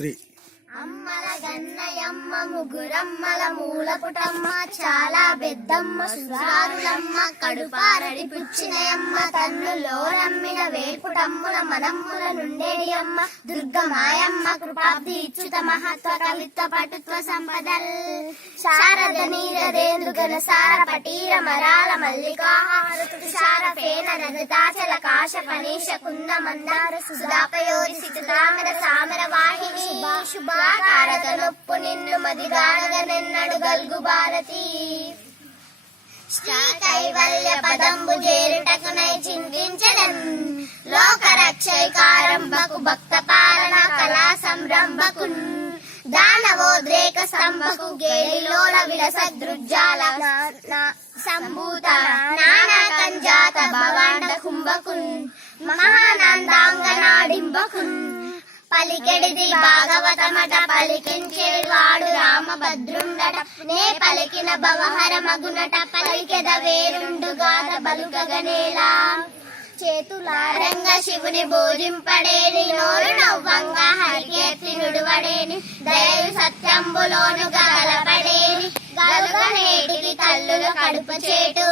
3 అమ్మల గన్నయమ్మ ముగురమ్మల మూలపుటమ్మ చాలా పెద్దమ్మ సురారులమ్మ కడుపారడి పుచ్చినయమ్మ తన్నులో రమ్మిన వేపుటమ్ముల మనమ్ముల నుండేడి అమ్మ దుర్గమాయమ్మ కృపాబ్ది ఇచ్చుత మహత్వ కవిత్వ పటుత్వ సంపదల్ శారద నీరదేందు ఘనసార పటీర మరాల మల్లికాహార తుషార ఫేన రజతాచల కాశ పనీష కుంద మందార సుధాపయోధి సితామర సామర వాహిని శుభాకారత నొప్పు నిన్ను మదిగానగనెన్నడు గల్గు భారతి శ్రీ కైవల్య పదంబు చేరుటకునై చింతించడం లోక రక్షైకారంభకు భక్త పాలన కళా సంరంభకు దానవోద్రేక స్తంభకు గేలిలోల విలసదృజ్జాల సంభూత నానా కంజాత భవాండ కుంభకున్ మహానందాంగనాడింబకున్ పలికెడిది భాగవతమట పలికించేడు వాడు రామభద్రుండట నే పలికిన భవహర మగునట పలికెద వేరుండు గాథ బలుకగనేలా చేతులారంగ శివుని భోజింపడేని నోరు నవ్వంగా హరికేత్రి నుడువడేని దయలు సత్యంబులోను గలపడేని గలుగ నేటికి తల్లుల కడుపు చేటు